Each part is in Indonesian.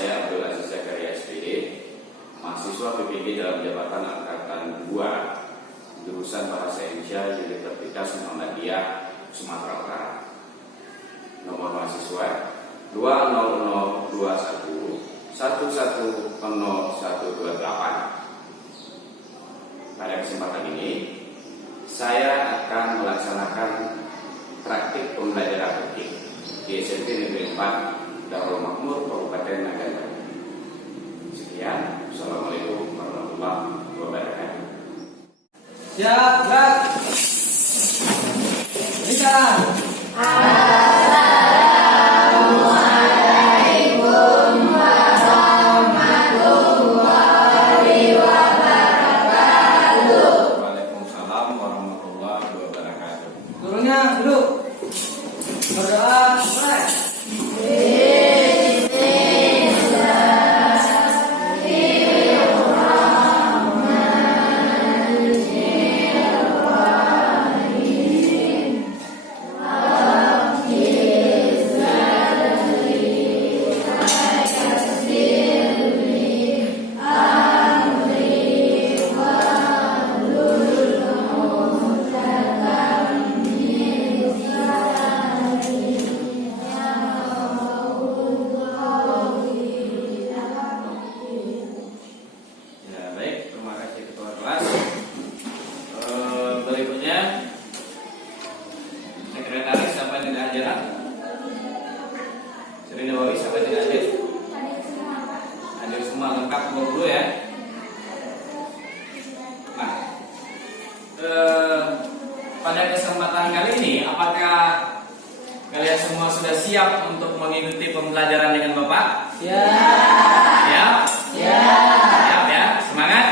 saya Abdul Aziz Zakaria SPD, mahasiswa PPG dalam jabatan angkatan 2, jurusan Bahasa Indonesia Universitas Muhammadiyah Sumatera Utara. Nomor mahasiswa 20021110128. Pada kesempatan ini, saya akan melaksanakan praktik pembelajaran fikih di SMP Negeri 4 Darul Makmur, Kabupaten Nagan. Sekian, Assalamualaikum warahmatullahi wabarakatuh. Siap, gerak. Bisa. Assalamualaikum warahmatullahi wabarakatuh. Waalaikumsalam warahmatullahi wabarakatuh. Gurunya duduk. Berdoa, mulai. Berikutnya, sekretaris siapa yang tidak hadir? Sri Nawawi siapa yang tidak hadir? Hadir semua, lengkap dulu ya. Nah, pada kesempatan kali ini, apakah kalian semua sudah siap untuk mengikuti pembelajaran dengan Bapak? Siap? Siap ya? Semangat?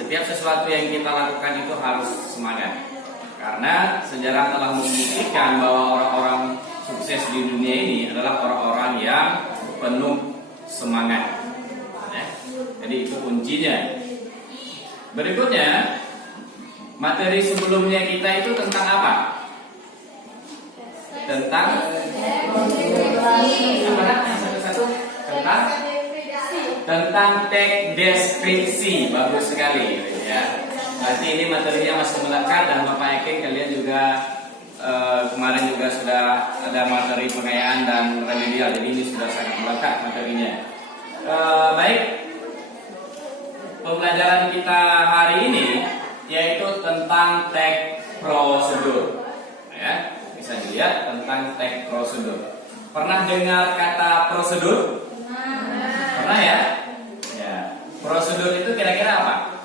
Setiap sesuatu yang kita lakukan itu harus semangat. Karena sejarah telah membuktikan bahwa orang-orang sukses di dunia ini adalah orang-orang yang penuh semangat. Jadi itu kuncinya. Berikutnya, materi sebelumnya kita itu tentang apa? Tentang tentang teks deskripsi. Bagus sekali ya. Nanti ini materinya masih melekat dan Bapak yakin kalian juga kemarin juga sudah ada materi pengayaan dan remedial. Jadi ini sudah sangat melekat materinya. Baik, pembelajaran kita hari ini yaitu tentang teks prosedur. Ya, bisa dilihat tentang teks prosedur. Pernah dengar kata prosedur? Pernah ya? Prosedur itu kira-kira apa?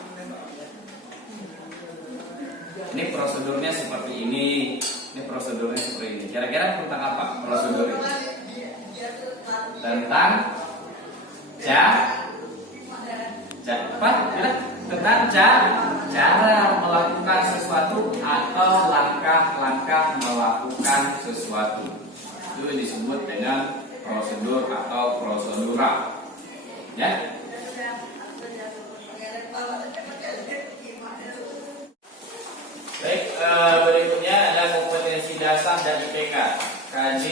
Ini prosedurnya seperti ini. Ini prosedurnya seperti ini. Kira-kira tentang apa prosedur itu? Tentang tentang cara melakukan sesuatu atau langkah-langkah melakukan sesuatu. Itu disebut dengan prosedur atau prosedural. Ya. Baik, berikutnya ada kompetensi dasar dan IPK. KJ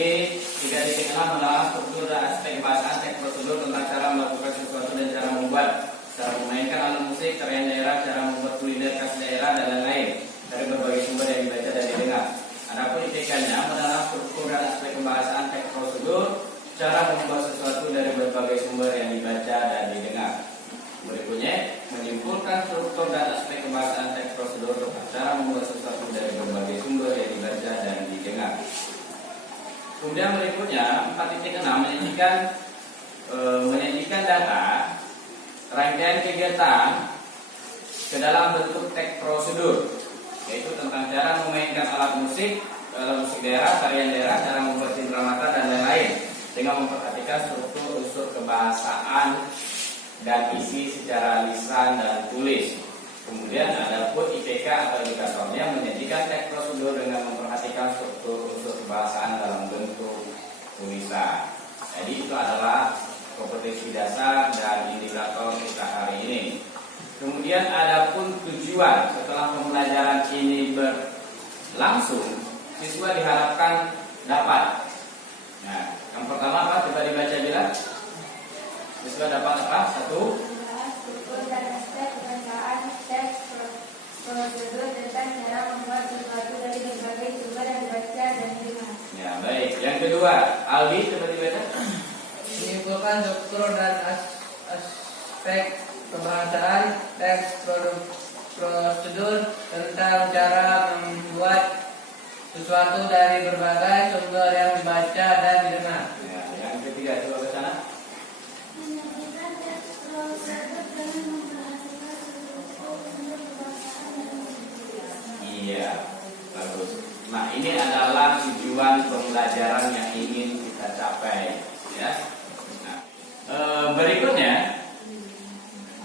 tidak dikenal menerangkan struktur dan aspek bahasa, teks prosedur tentang cara melakukan sesuatu dan cara membuat, cara memainkan alat musik, tarian daerah, cara membuat kuliner khas daerah dan lain-lain dari berbagai sumber yang dibaca dan didengar. Adapun IPK-nya menerangkan struktur dan aspek pembahasan, teks prosedur, cara membuat sesuatu dari berbagai sumber yang dibaca dan didengar. Berikutnya, menyimpulkan struktur dan aspek pembahasan teks prosedur tentang cara membuat sesuatu dari berbagai sumber yang dibaca dan didengar. Kemudian berikutnya 4.6 menyajikan data rangkaian kegiatan ke dalam bentuk teks prosedur, yaitu tentang cara memainkan alat musik daerah, tarian daerah, cara membuat cenderamata dan lain-lain, dengan memperhatikan struktur unsur kebahasaan dan isi secara lisan dan tulis. Kemudian ada pun IPK atau indikatornya menyajikan teks prosedur dengan memperhatikan struktur unsur kebahasaan dalam bentuk tulisan. Jadi itu adalah kompetensi dasar dan indikator kita hari ini. Kemudian ada pun tujuan setelah pembelajaran ini berlangsung, siswa diharapkan dapat. Nah, Yang pertama apa? Coba dibaca bilang. Siswa dapat apa? Satu. Struktur dan aspek perencanaan teks prosedur tentang cara membuat sesuatu dari berbagai sumber yang dibaca dan dilihat. Ya, baik. Yang kedua, Aldi coba dibaca. Menyimpulkan struktur dan aspek pembahasan teks prosedur tentang cara membuat sesuatu dari berbagai sumber yang dibaca dan didengar. Ya, yang ketiga coba ke sana. Menyampaikan teks prosedur dengan memperhatikan seluruh sumber pembahasan dan Iya, bagus. Nah, ini adalah tujuan pembelajaran yang ingin kita capai, ya. Nah, berikutnya,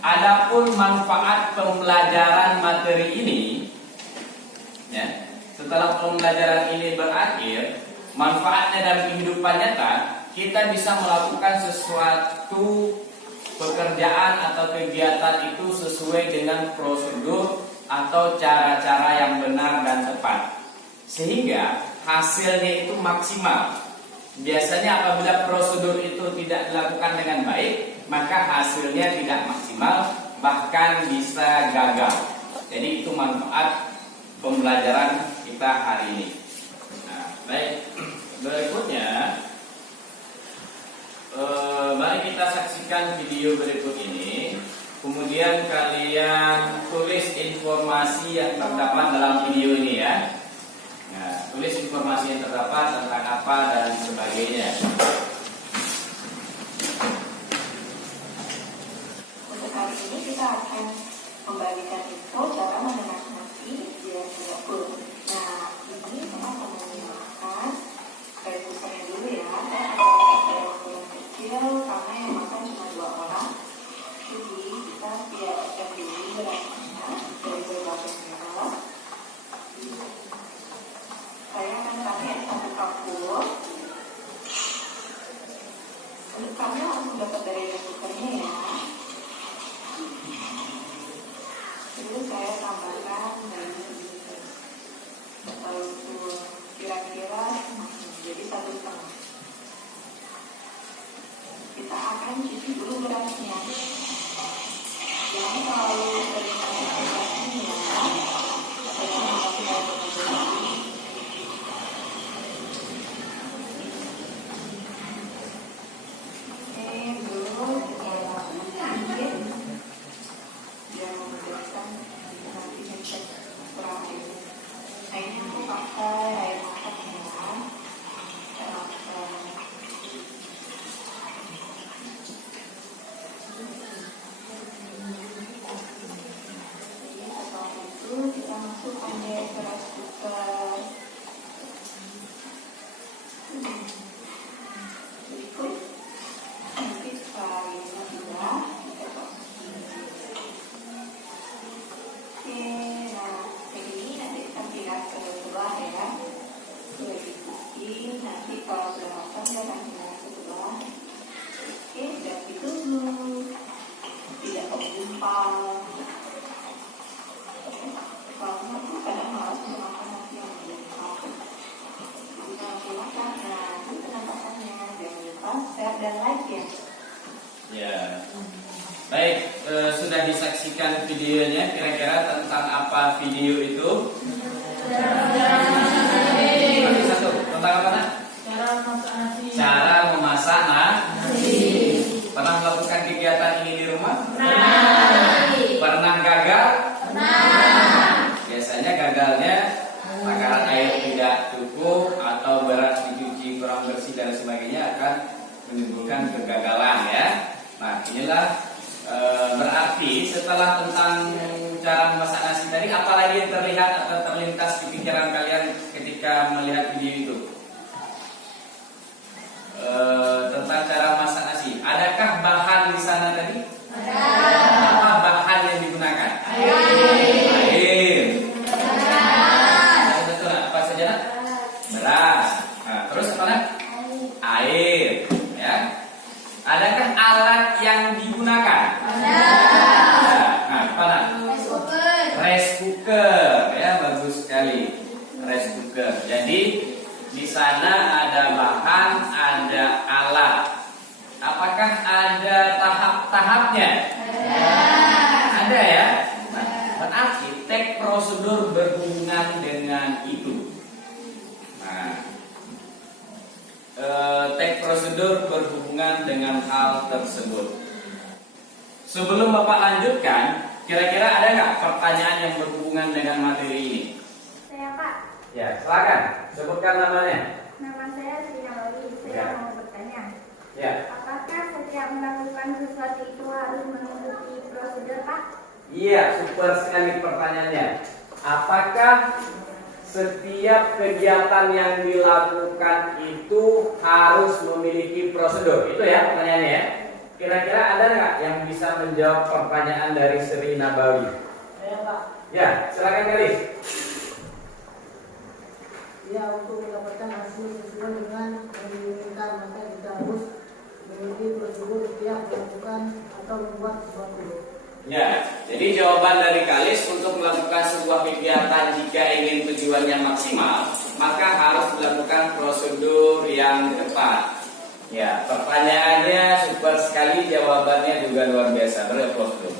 adapun manfaat pembelajaran materi ini, ya. Setelah pembelajaran ini berakhir, manfaatnya dalam kehidupan nyata, kita bisa melakukan sesuatu pekerjaan atau kegiatan itu sesuai dengan prosedur atau cara-cara yang benar dan tepat, sehingga hasilnya itu maksimal. Biasanya apabila prosedur itu tidak dilakukan dengan baik, maka hasilnya tidak maksimal, bahkan bisa gagal. Jadi itu manfaat pembelajaran kita hari ini. Nah, baik. Berikutnya, mari kita saksikan video berikut ini. Kemudian kalian tulis informasi yang terdapat dalam video ini ya. Nah, tulis informasi yang terdapat tentang apa dan sebagainya. Untuk kali ini kita akan membagikan info cara menikmati dia Singapura. Nah, ini saya akan menggunakan garis besarnya dulu ya. Saya akan pakai waktu yang kecil karena yang makan cuma 2 orang. Jadi kita siapkan dulu beratnya dari berbagai merek. Saya akan pakai 1 kapur. Untuk kamu langsung dapat dari kukernya ya. Terus saya tambahkan dari kira-kira jadi 1,5. Kita akan cuci dulu berasnya. Jangan terlalu sering pakai berasnya ya. Saya menggunakan air bersih. Belum kita sedikit biar memudahkan nanti ngecek terakhir. Nah ini aku pakai air masak ya. Saya masukkan. Jadi setelah itu kita masukkan deh ke rice cooker. Berikut nanti setelah ini sudah kita proses. Oke, nah ini nanti kita pindah ke sebelah ya. Sudah dibikin, nanti kalau sudah matang kita akan pindah ke sebelah. Oke, dan ditunggu tidak menggumpal. Soalnya aku kadang malas makan nasi yang menggumpal. Bisa langsung makan. Nah, itu penampakannya. Jangan lupa share dan like ya. Ya. Baik, sudah disaksikan videonya. Kira-kira tentang apa video itu? Bagi satu. Tentang apa nak? cara masak nasi. Cara memasak nasi. Pernah melakukan kegiatan ini di rumah? Pernah gagal? Biasanya gagalnya takaran air tidak cukup atau beras dicuci kurang bersih dan sebagainya akan menimbulkan kegagalan ya. Nah, inilah berarti setelah tentang cara memasak nasi tadi, apa lagi yang terlihat atau terlintas di pikiran kalian ketika melihat video itu? Tentang cara masak nasi. Adakah bahan di sana tadi? Ada. Apa bahan yang digunakan? Air. Betul. Apa saja nak? Beras. Nah, terus apa nak? Air. Ya. Adakah alat yang digunakan? Ada. Nah, apa nak? Rice cooker. Rice cooker. Ya, bagus sekali. Rice cooker. Jadi di teks prosedur berhubungan dengan hal tersebut. Sebelum Bapak lanjutkan, kira-kira ada nggak pertanyaan yang berhubungan dengan materi ini? Saya Pak, Ya, silakan. Sebutkan namanya. nama saya Sri Nawawi. Saya Ya. mau bertanya, Ya. apakah setiap melakukan sesuatu itu harus mengikuti prosedur Pak? Iya, super sekali pertanyaannya. Apakah setiap kegiatan yang dilakukan itu harus memiliki prosedur? Itu ya pertanyaannya ya. Kira-kira ada nggak yang bisa menjawab pertanyaan dari Sri Nabawi? Saya Pak, Ya, silakan Galis. ya untuk mendapatkan hasil sesuai dengan yang diinginkan maka kita harus mengikuti prosedur setiap melakukan atau membuat sesuatu. Ya, jadi jawaban dari Kalis untuk melakukan sebuah kegiatan jika ingin tujuannya maksimal, maka harus dilakukan prosedur yang tepat. Ya, pertanyaannya super sekali, jawabannya juga luar biasa. Beri applause dulu.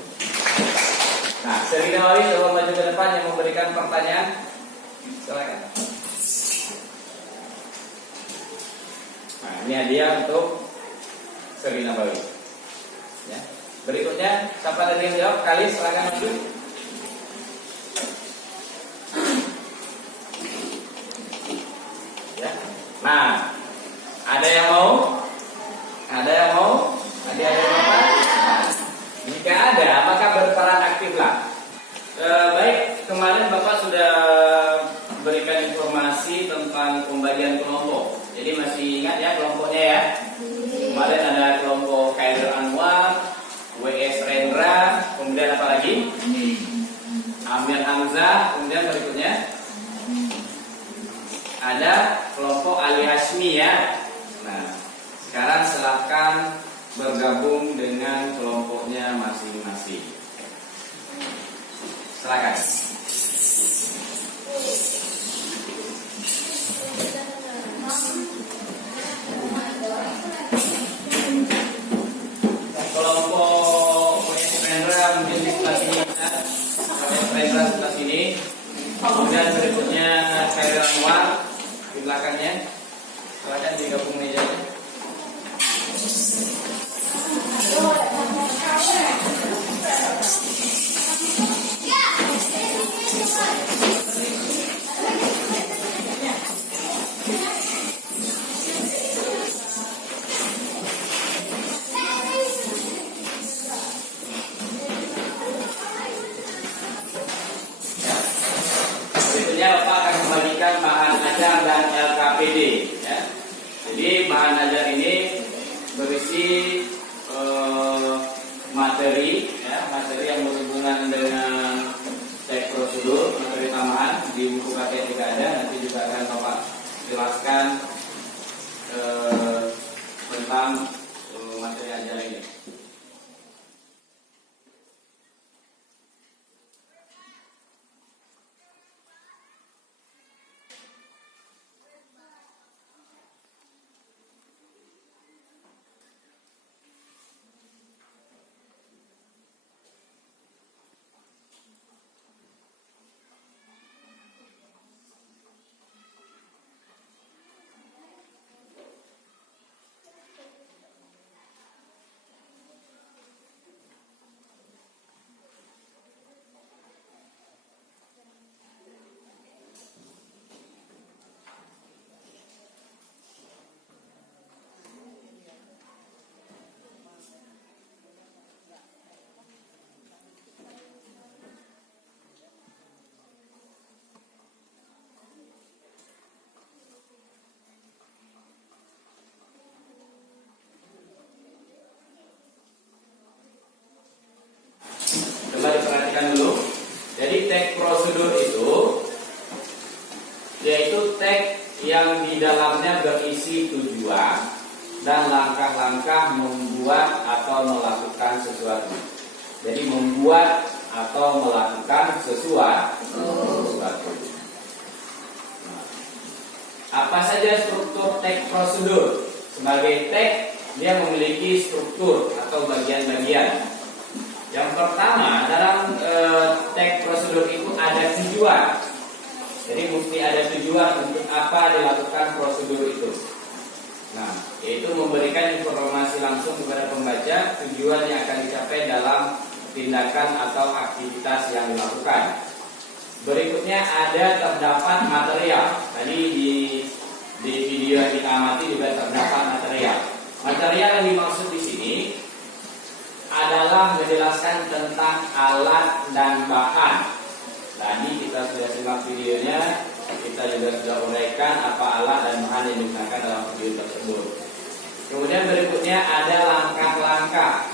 Nah, Sri Nawawi coba maju ke depan yang memberikan pertanyaan. Silakan. Nah, ini hadiah untuk Sri Nawawi. Ya. Berikutnya, siapa tadi yang jawab? Kali silakan maju. Ya. Nah, ada yang mau? Ada yang mau? Ada yang apa? Jika ada, maka berperan aktiflah. Baik, kemarin Bapak sudah berikan informasi tentang pembagian kelompok. Jadi masih ingat ya kelompoknya ya? Kemarin ada kelompok Khairul Anwar, WS Rendra, kemudian apa lagi? Amir Hamzah, kemudian berikutnya ada kelompok Ali Hashmi ya. Nah, sekarang silakan bergabung dengan kelompoknya masing-masing. Silakan. Kelompok WS Rendra mungkin di sebelah sini ya. WS Rendra sebelah sini. Kemudian berikutnya Khairul Anwar di belakangnya. Silakan digabung mejanya. Berikutnya Bapak akan membagikan bahan ajar dan LKPD ya. Jadi bahan ajar ini berisi materi ya, materi yang berhubungan dengan teks prosedur, materi tambahan di buku KTT ada, nanti juga akan Bapak jelaskan tentang materi ajar ini. Coba diperhatikan dulu. Jadi teks prosedur itu yaitu teks yang di dalamnya berisi tujuan dan langkah-langkah membuat atau melakukan sesuatu. Jadi membuat atau melakukan sesuatu. Nah, apa saja struktur teks prosedur? Sebagai teks dia memiliki struktur atau bagian-bagian. Yang pertama, dalam teks prosedur itu ada tujuan. Jadi mesti ada tujuan untuk apa dilakukan prosedur itu. yaitu memberikan informasi langsung kepada pembaca tujuan yang akan dicapai dalam tindakan atau aktivitas yang dilakukan. Berikutnya terdapat material. Tadi di video yang kita amati juga terdapat material. Material yang dimaksud di sini adalah menjelaskan tentang alat dan bahan. Tadi kita sudah simak videonya, kita juga sudah uraikan apa alat dan bahan yang digunakan dalam video tersebut. Kemudian berikutnya ada langkah-langkah,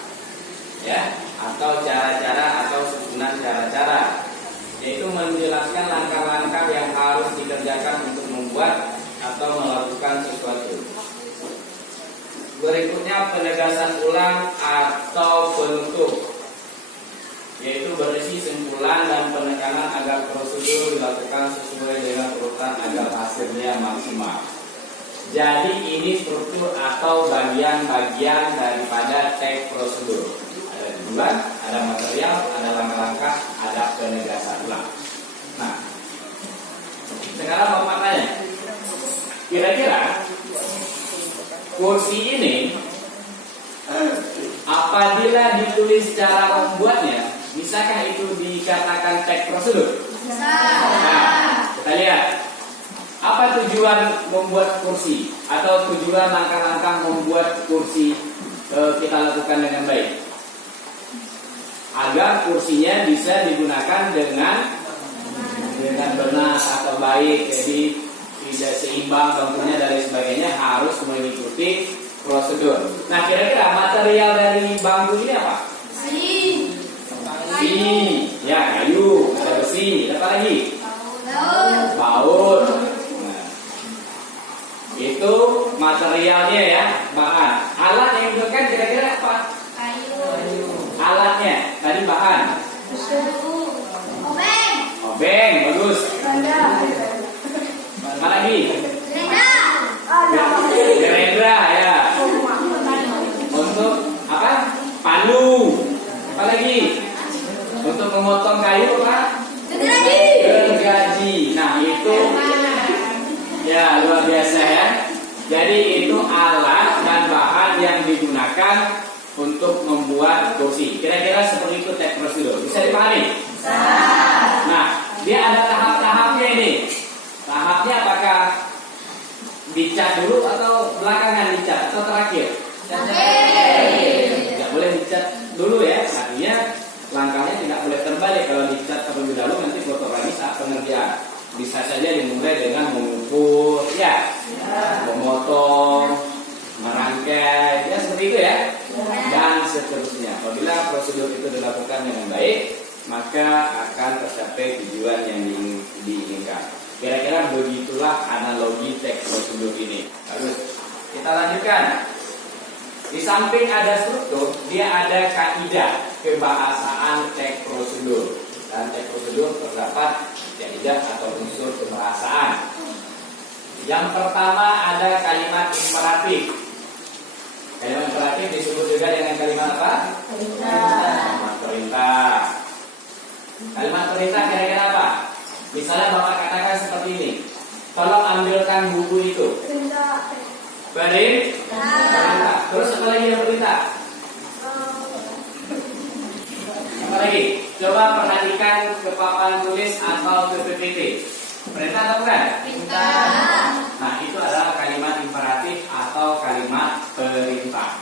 ya, atau cara-cara atau susunan cara-cara, yaitu menjelaskan langkah-langkah yang harus dikerjakan untuk membuat atau melakukan sesuatu. Berikutnya penegasan ulang atau penutup, yaitu berisi simpulan dan penekanan agar prosedur dilakukan sesuai dengan urutan agar hasilnya maksimal. Jadi ini struktur atau bagian-bagian daripada teks prosedur. Ada tujuan, ada material, ada langkah-langkah, ada penegasan ulang. Nah, sekarang Bapak tanya, kira-kira kursi ini apabila ditulis cara membuatnya, bisakah itu dikatakan teks prosedur? Bisa. Nah, kita lihat. Apa tujuan membuat kursi atau tujuan langkah-langkah membuat kursi kita lakukan dengan baik? Agar kursinya bisa digunakan dengan benar atau baik, jadi tidak seimbang bangkunya dan lain sebagainya, harus mengikuti prosedur. Nah, kira-kira material dari bangku ini apa? Besi, ya, kayu, ada besi, apa lagi? Baut. Itu materialnya ya, bahan. Alat yang digunakan kira-kira apa? Kayu. Alatnya tadi bahan. Obeng. Obeng, bagus. Apa lagi? Gerendra ya. Untuk apa? Palu. Apa lagi? Untuk memotong kayu apa? Gergaji. Nah, itu ya luar biasa ya. Jadi itu alat dan bahan yang digunakan untuk membuat kursi. Kira-kira seperti itu teks prosedur. Bisa dipahami? Bisa. Nah, dia ada tahap-tahapnya ini. Tahapnya apakah dicat dulu atau belakangan dicat atau terakhir? Tidak boleh dicat dulu ya. Artinya langkahnya tidak boleh terbalik. Kalau dicat terlebih dahulu nanti kotor lagi saat pengerjaan. Bisa saja dimulai dengan mengukur, ya, memotong, merangkai, ya seperti itu ya, dan seterusnya. Apabila prosedur itu dilakukan dengan baik, maka akan tercapai tujuan yang diinginkan. Kira-kira begitulah analogi teks prosedur ini. Bagus. Kita lanjutkan. Di samping ada struktur, dia ada kaidah kebahasaan teks prosedur. Dan teks prosedur terdapat kaidah atau unsur kebahasaan. Yang pertama ada kalimat imperatif. Kalimat imperatif disebut juga dengan kalimat apa? Kalimat perintah. Kalimat perintah kira-kira apa? Misalnya Bapak katakan seperti ini, tolong ambilkan buku itu. Perintah. Terus apa lagi yang perintah? Apa lagi? Coba perhatikan ke papan tulis atau ke PPT. Perintah atau bukan? Perintah. Nah, itu adalah kalimat imperatif atau kalimat perintah.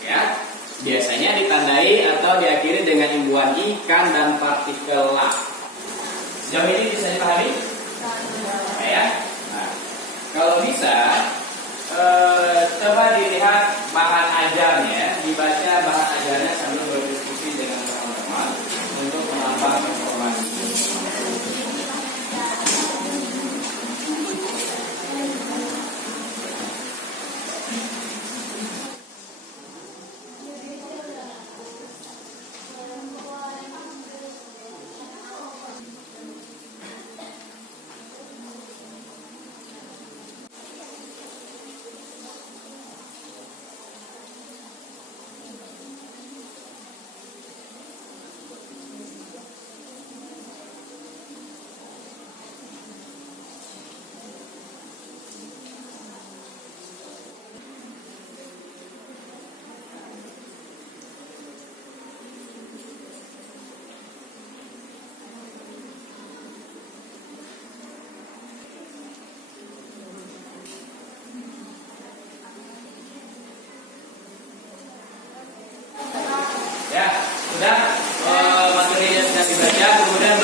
Ya, biasanya ditandai atau diakhiri dengan imbuhan i, kan, dan partikel la. Sejauh ini bisa dipahami? Ya. Nah, kalau bisa, coba dilihat bahan ajarnya, dibaca bahan ajarnya sambil berdiskusi dengan teman-teman untuk menambah informasi. Sudah, materinya sudah dibaca. Kemudian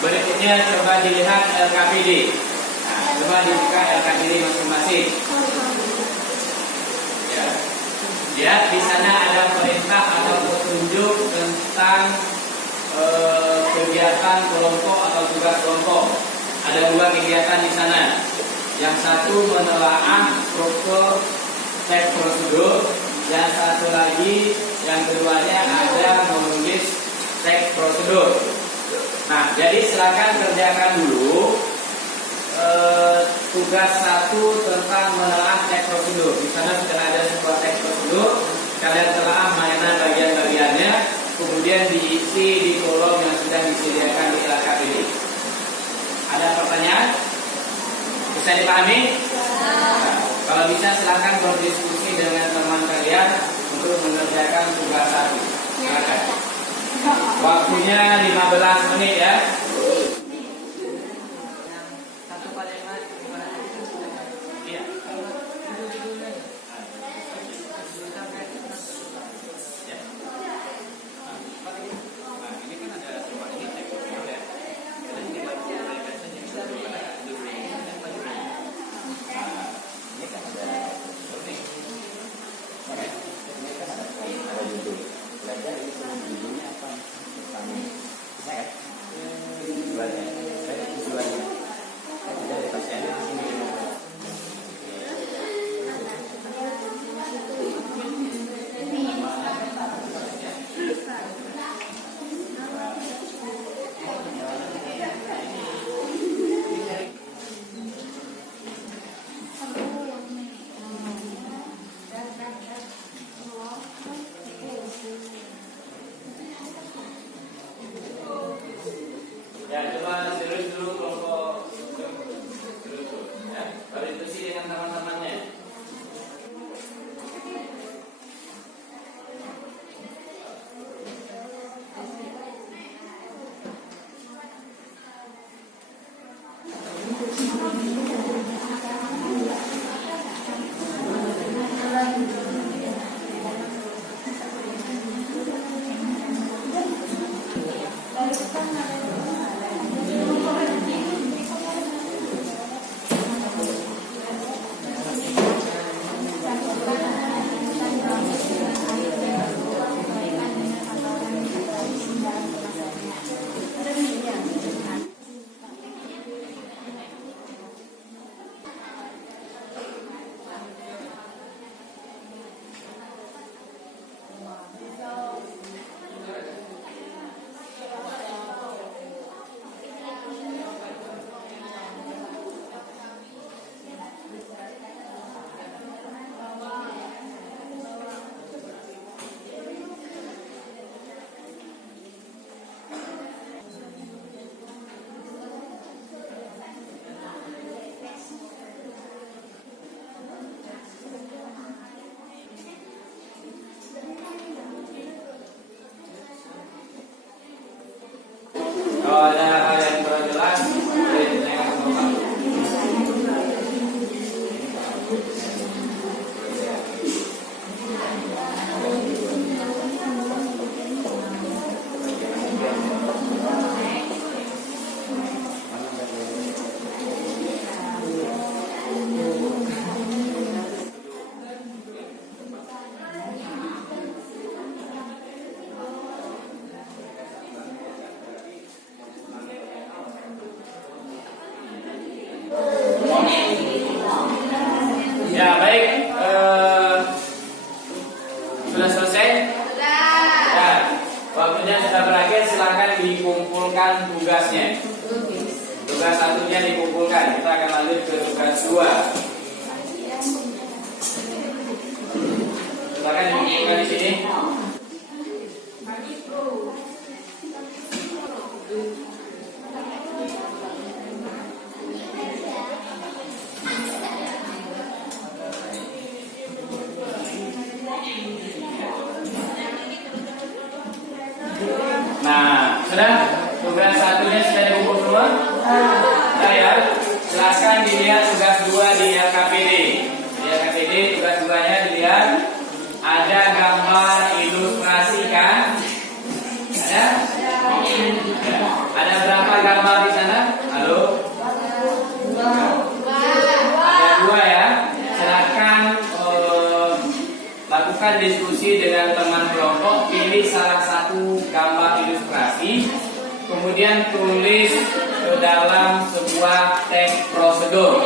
berikutnya coba dilihat LKPD. Nah, coba dibuka LKPD masing-masing. Ya. Lihat di sana ada perintah atau petunjuk tentang kegiatan kelompok atau tugas kelompok. Ada 2 kegiatan di sana. Yang satu menelaah struktur teks prosedur, dan satu lagi yang keduanya ada menulis teks prosedur. Nah, jadi silakan kerjakan dulu tugas 1 tentang menelaah teks prosedur. Di sana sudah ada sebuah teks prosedur. Kalian telaah mana bagian-bagiannya, kemudian diisi di kolom yang sudah disediakan di LKPD. Ada pertanyaan? Bisa dipahami? Nah, kalau bisa silakan berdiskusi dengan teman kalian untuk mengerjakan tugas 1. Silakan. Waktunya 15 menit ya. Iya. Nah, ini kan ada sebuah ini teks prosedur ya. Kalian tinggal mengerjakan saja. Ini kan ada seperti ini kan ada judul. Belajar ini judulnya apa? Pertama, bisa kan? Tujuannya, tujuannya. Tidak ada pasien di sini. Ya, coba serius dulu kelompok dulu, ya. Baru diskusi dengan teman-temannya. Kalau ada hal yang kurang jelas, boleh ditanyakan ke Bapak. Ya, baik. Sudah selesai? Ya, waktunya sudah berakhir. Silakan dikumpulkan tugasnya. Tugas 1-nya dikumpulkan. Kita akan lanjut ke tugas 2. Silakan dikumpulkan di sini. Nah, sudah tugas 1-nya sudah dikumpul semua? Nah, ya. Silakan dilihat tugas 2 di LKPD. Di LKPD tugas 2-nya dilihat ada gambar ilustrasi lakukan diskusi dengan teman kelompok, pilih salah satu gambar ilustrasi, kemudian tulis ke dalam sebuah teks prosedur.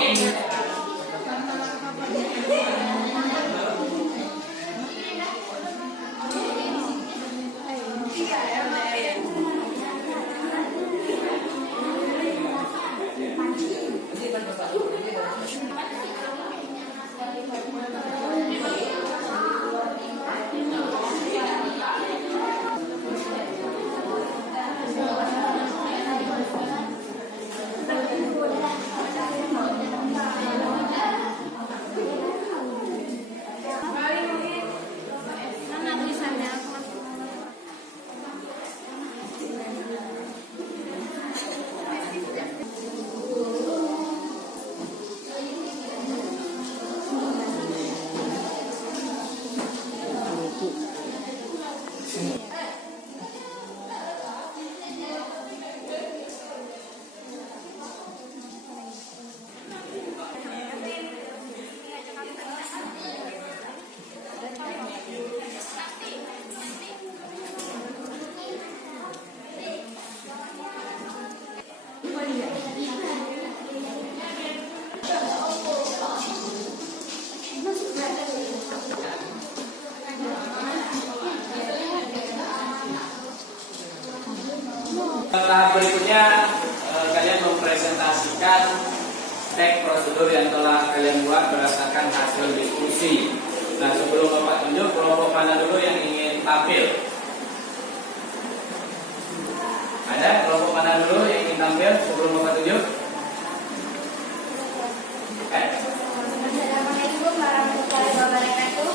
Tahap berikutnya kalian mempresentasikan teks prosedur yang telah kalian buat berdasarkan hasil diskusi. Nah, sebelum Bapak tunjuk, kelompok mana dulu yang ingin tampil? Ada kelompok mana dulu yang ingin tampil sebelum Bapak tunjuk? Assalamualaikum warahmatullahi wabarakatuh.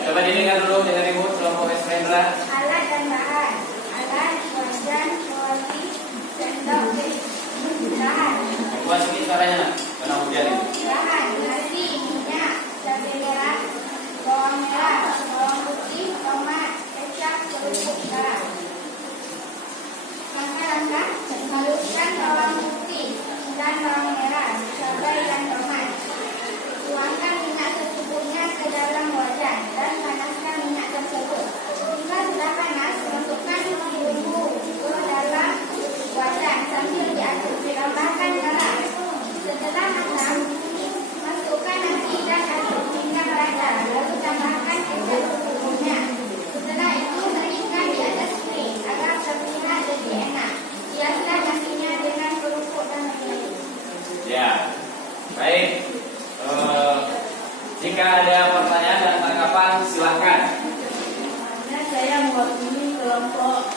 Coba didengar dulu dengan ibu kelompok Esmendra. Alat dan bahan. Alat, wajan, kuali, sendok, bahan. Buat sini suaranya, karena hujan ini. Bahan, nasi, minyak, cabai merah, bawang merah, bawang putih, tomat, kecap, kerupuk garam. Langkah-langkah, haluskan bawang putih dan bawang merah, cabai dan tomat. Tuangkan minyak secukupnya ke dalam wajan dan panaskan minyak tersebut. Jika sudah panas, masukkan bumbu ke dalam wajan sambil diaduk. Tambahkan garam. Setelah matang, masukkan nasi dan aduk hingga merata. Lalu tambahkan kecap secukupnya. Setelah itu keringkan di atas piring agar terlihat lebih enak. Hiaslah nasinya dengan kerupuk dan mie. Ya, baik. Jika ada pertanyaan dan tanggapan, silahkan. Saya mewakili kelompok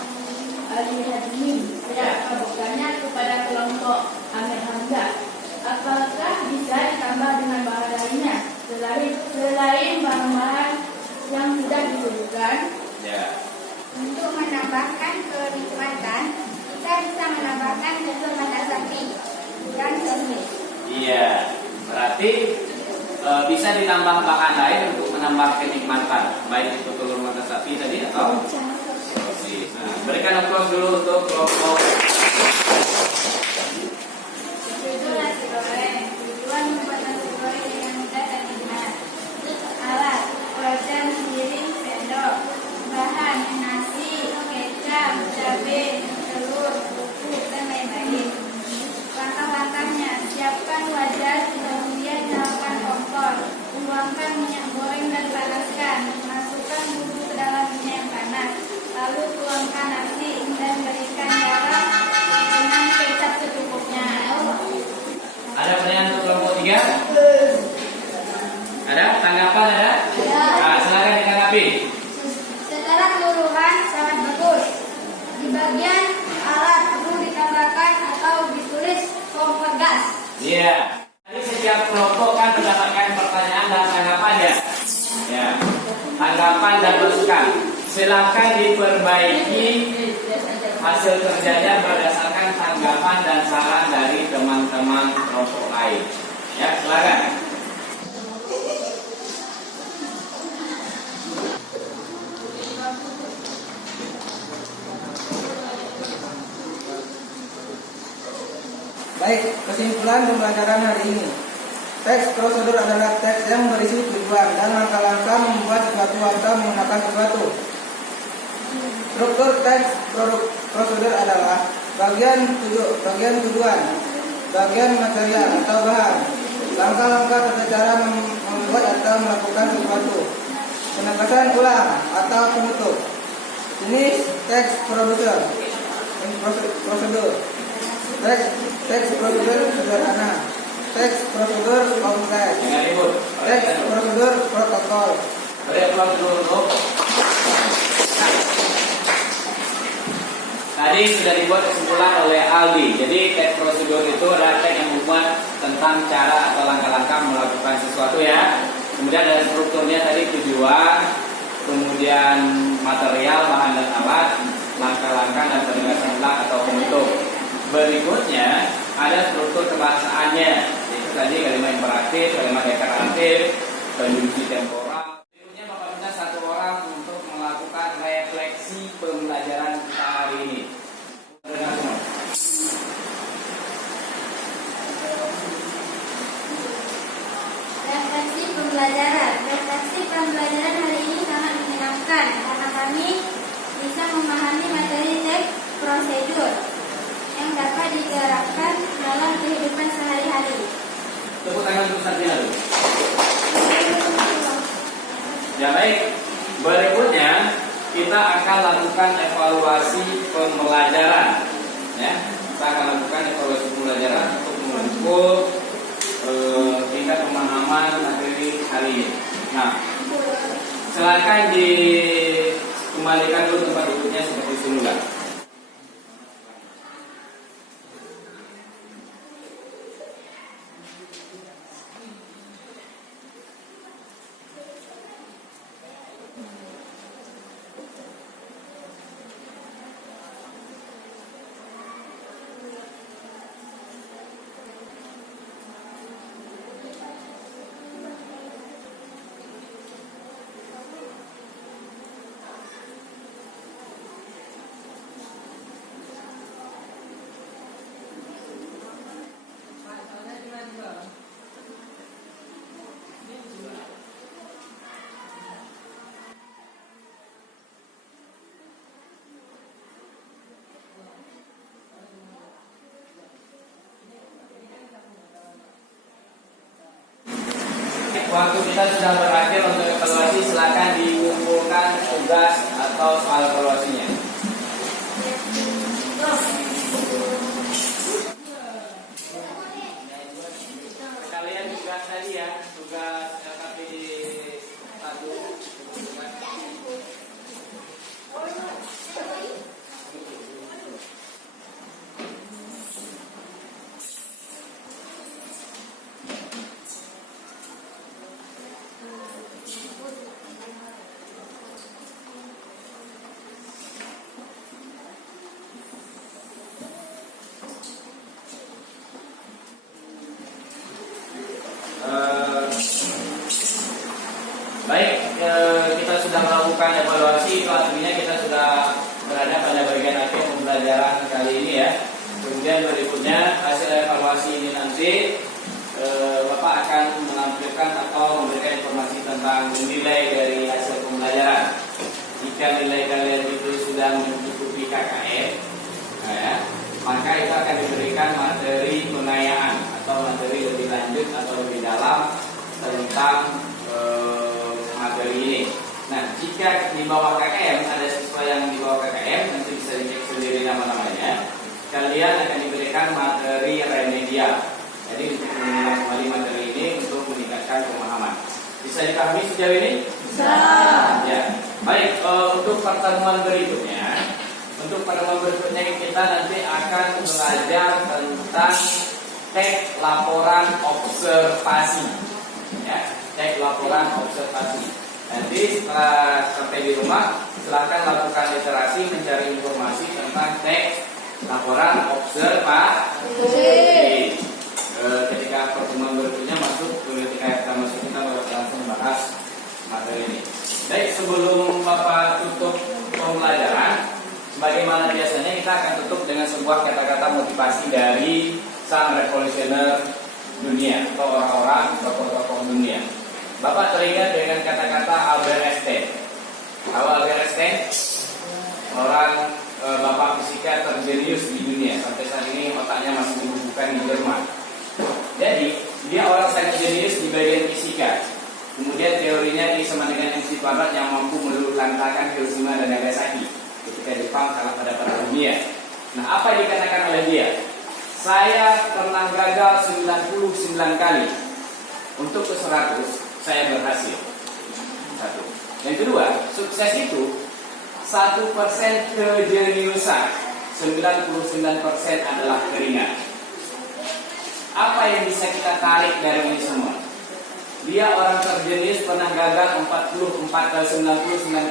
Ali Hadmi. Saya akan bertanya kepada kelompok Ahmed Hamzah. Apakah bisa ditambah dengan bahan lainnya selain bahan-bahan yang sudah disebutkan? Ya. Untuk menambahkan kenikmatan, kita bisa menambahkan telur mata sapi dan sosis. Iya. Berarti bisa ditambah bahan lain untuk menambah kenikmatan, baik itu telur mata sapi tadi atau sosis. Nah, berikan applause dulu untuk kelompok. Itu nasi goreng. Tujuan membuat nasi goreng dengan mudah dan nikmat. Alat: wajan, piring, sendok. Bahan: nasi, kecap, cabai, telur, kerupuk, dan lain-lain. Langkah-langkahnya: siapkan wajan, kemudian nyalakan kompor. Tuangkan minyak goreng dan panaskan. Masukkan bumbu ke dalam minyak yang panas. Lalu tuangkan nasi dan berikan garam dengan kecap secukupnya. Ada pertanyaan untuk kelompok 3? Ada? Tanggapan ada? Nah, silakan ditanggapi. Secara keseluruhan sangat bagus. Di bagian alat perlu ditambahkan atau ditulis kompor gas. Iya. Jadi setiap kelompok kan mendapatkan pertanyaan dan tanggapan ya. Ya. Tanggapan dan masukan. Silakan diperbaiki hasil kerjanya berdasarkan tanggapan dan saran dari teman-teman kelompok lain. Ya, silakan. Baik, kesimpulan pembelajaran hari ini. Teks prosedur adalah teks yang berisi tujuan dan langkah-langkah membuat sesuatu atau menggunakan sesuatu. Struktur teks prosedur adalah bagian tujuan, bagian material atau bahan, langkah-langkah tata cara membuat atau melakukan sesuatu, penegasan ulang atau penutup. Jenis teks prosedur. Teks prosedur sederhana, teks prosedur kompleks, Jangan ribut. teks prosedur protokol. Boleh pulang dulu. Tadi sudah dibuat kesimpulan oleh Aldi. Jadi teks prosedur itu adalah teks yang membuat tentang cara atau langkah-langkah melakukan sesuatu ya. Kemudian ada strukturnya tadi tujuan, kemudian material, bahan dan alat, langkah-langkah dan penegasan ulang atau penutup. Berikutnya ada struktur kebahasaannya, yaitu tadi kalimat imperatif, kalimat deklaratif, konjungsi temporal. Berikutnya Bapak minta satu orang untuk melakukan refleksi pembelajaran kita hari ini. Dengar semua. Refleksi pembelajaran. Refleksi pembelajaran hari ini sangat menyenangkan karena kami bisa memahami materi teks prosedur yang dapat diterapkan dalam kehidupan sehari-hari. Tepuk tangan untuk Sarjana dulu. Ya baik. Berikutnya kita akan lakukan evaluasi pembelajaran. Ya, kita akan lakukan evaluasi pembelajaran untuk mengukur tingkat pemahaman materi hari ini. Nah, silakan dikembalikan dulu tempat duduknya seperti semula. Waktu kita sudah berakhir untuk evaluasi, silakan dikumpulkan tugas atau soal evaluasinya. Kalian juga tadi ya, tugas LKPD 1. Baik, kita sudah melakukan evaluasi, itu artinya kita sudah berada pada bagian akhir pembelajaran kali ini ya. Kemudian berikutnya hasil evaluasi ini nanti Bapak akan menampilkan atau memberikan informasi tentang nilai dari hasil pembelajaran. Jika nilai kalian itu sudah mencukupi KKM, ya, maka itu akan diberikan materi pengayaan atau materi lebih lanjut atau lebih dalam tentang materi ini. Nah, jika di bawah KKM ada siswa yang di bawah KKM, nanti bisa dicek sendiri nama-namanya. Kalian akan diberikan materi remedial. Jadi untuk mengulang kembali materi ini untuk meningkatkan pemahaman. Bisa dipahami sejauh ini? Bisa. Ya. Baik, untuk pertemuan berikutnya, kita nanti akan belajar tentang teks laporan observasi. Ya, teks laporan observasi. Nanti setelah sampai di rumah, silakan lakukan literasi mencari informasi tentang teks laporan observasi. Ketika pertemuan berikutnya sebuah kata-kata motivasi dari sang revolusioner dunia atau orang-orang tokoh-tokoh dunia. Bapak teringat dengan kata-kata Albert Einstein. Kalau Albert Einstein, orang bapak fisika terjenius di dunia. Sampai saat ini otaknya masih dibubuhkan di Jerman. Jadi dia orang sangat jenius di bagian fisika. Kemudian teorinya ini sama dengan MC Quadrat yang mampu meluluhlantahkan Hiroshima dan Nagasaki ketika Jepang kalah pada perang dunia. Nah, apa yang dikatakan oleh dia? Saya pernah gagal 99 kali. Untuk ke 100 saya berhasil. Satu. Yang kedua, sukses itu 1% kejeniusan, 99% adalah keringat. Apa yang bisa kita tarik dari ini semua? Dia orang terjenius pernah gagal 99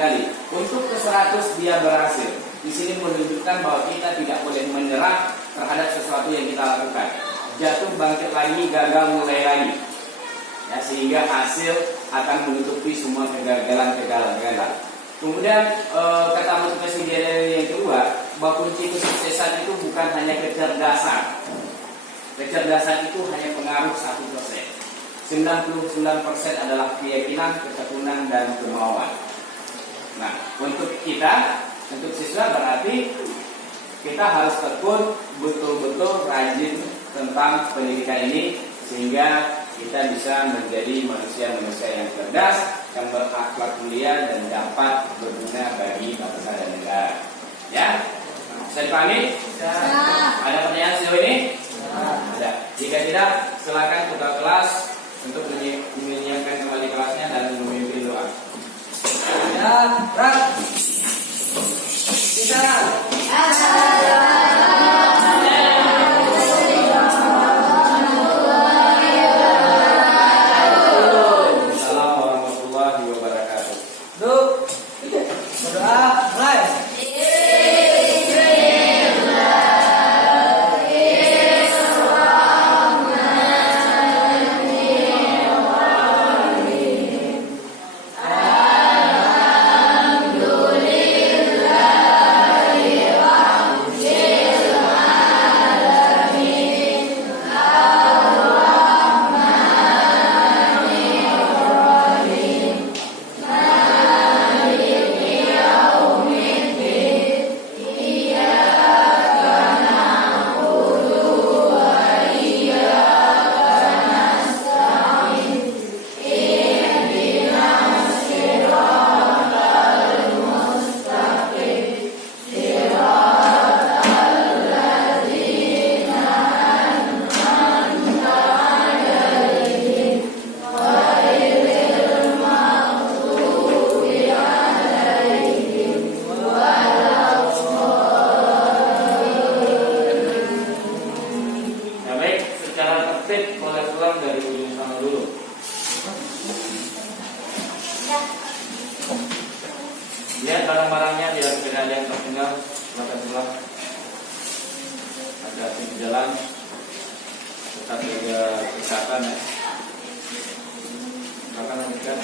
kali. Untuk ke 100 dia berhasil. Di sini menunjukkan bahwa kita tidak boleh menyerah terhadap sesuatu yang kita lakukan. Jatuh bangkit lagi, gagal mulai lagi. Ya, sehingga hasil akan menutupi semua kegagalan. Kemudian kata motivasi dia yang kedua, bahwa kunci kesuksesan itu bukan hanya kecerdasan. Kecerdasan itu hanya pengaruh 1%. 99% adalah keyakinan, ketekunan, dan kemauan. Nah, untuk kita, untuk siswa berarti kita harus tekun, betul-betul rajin tentang pendidikan ini sehingga kita bisa menjadi manusia-manusia yang cerdas, yang berakhlak mulia dan dapat berguna bagi bangsa dan negara. Ya, bisa dipahami? Ada pertanyaan sejauh ini? Ada. Jika tidak, silakan ketua kelas untuk menyiapkan kembali kelasnya dan memimpin doa. Ya, Rak. Kita. Assalamualaikum warahmatullahi wabarakatuh. Duk. Berdoa, mulai. Lihat barang-barangnya biar tidak ada yang tertinggal. Silakan pulang. Hati-hati di jalan. Tetap jaga kesehatan ya. Silakan lanjutkan.